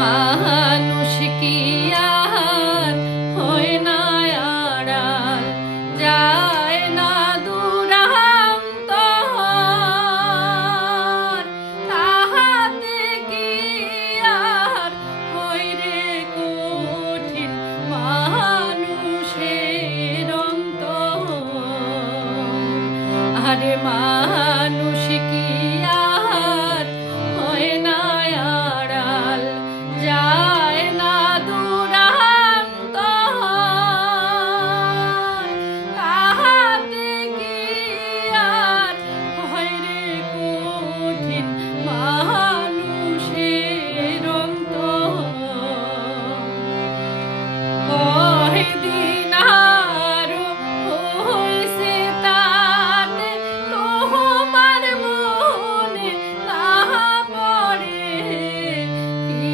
মানুষ কি আর হয় না আড়াল, যায় না দুরান্ত, তাহাতে কি আর হয় রে কঠিন মানুষের অন্তর। আরে মানুষ কি আর হয় না আড়াল, যায় না দুরান্ত, তাহাতে কি আর হয় রে কঠিন মানুষের অন্তর। কয়দিন আরো হইছে তাতে তোমার মনে তাহা পড়ে, কি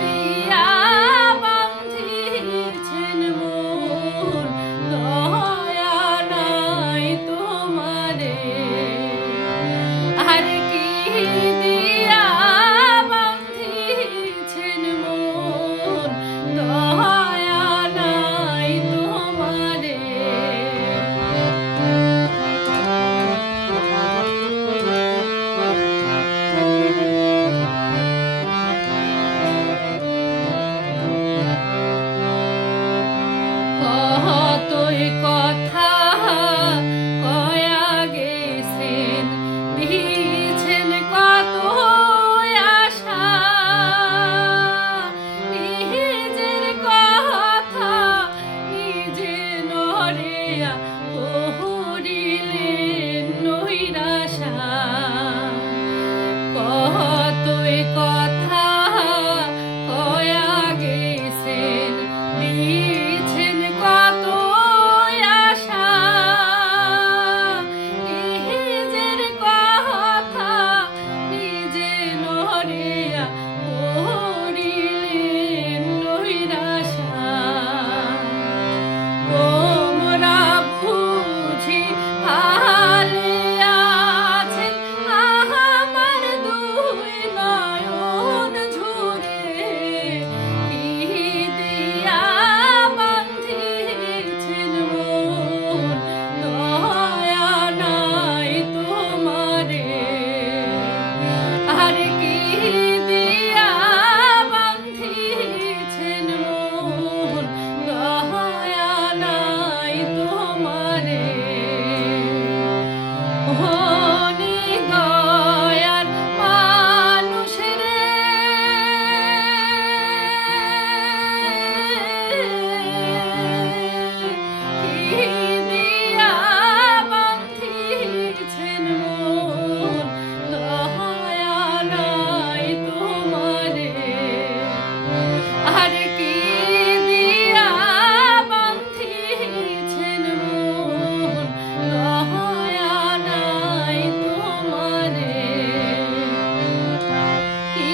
দিয়া বাঁধিছেন মন, দয়া নাই তোমারে। আর কি দিয়া বাঁধিছেন মন, দয়া নাই তোমারে। কতই কথা কয়া গেছেন, দিয়েছেন কত আশা, নিজের কথা নিজে নড়িয়া করিলেন নৈরাশা। কতই কথা কয়া গেছেন, দিয়েছেন কত আশা, নিজের কথা নিজে নড়িয়া করিলেন নৈরাশা। তোমরা বুঝি হালে আছেন আমার দুই নয়ন ঝরে, কি দিয়া বাঁধিছেন মন, দয়া নাই তোমারে। আর কি দিয়া বাঁধিছেন মন, দয়া নাই তোমারে। হনি দয়ার মানুষ রে, কি দিয়া বাঁধিছেন মন, দয়া নাই তোমারে। আর কি দিয়া বাঁধিছেন মন, দয়া নাই তোমারে। কি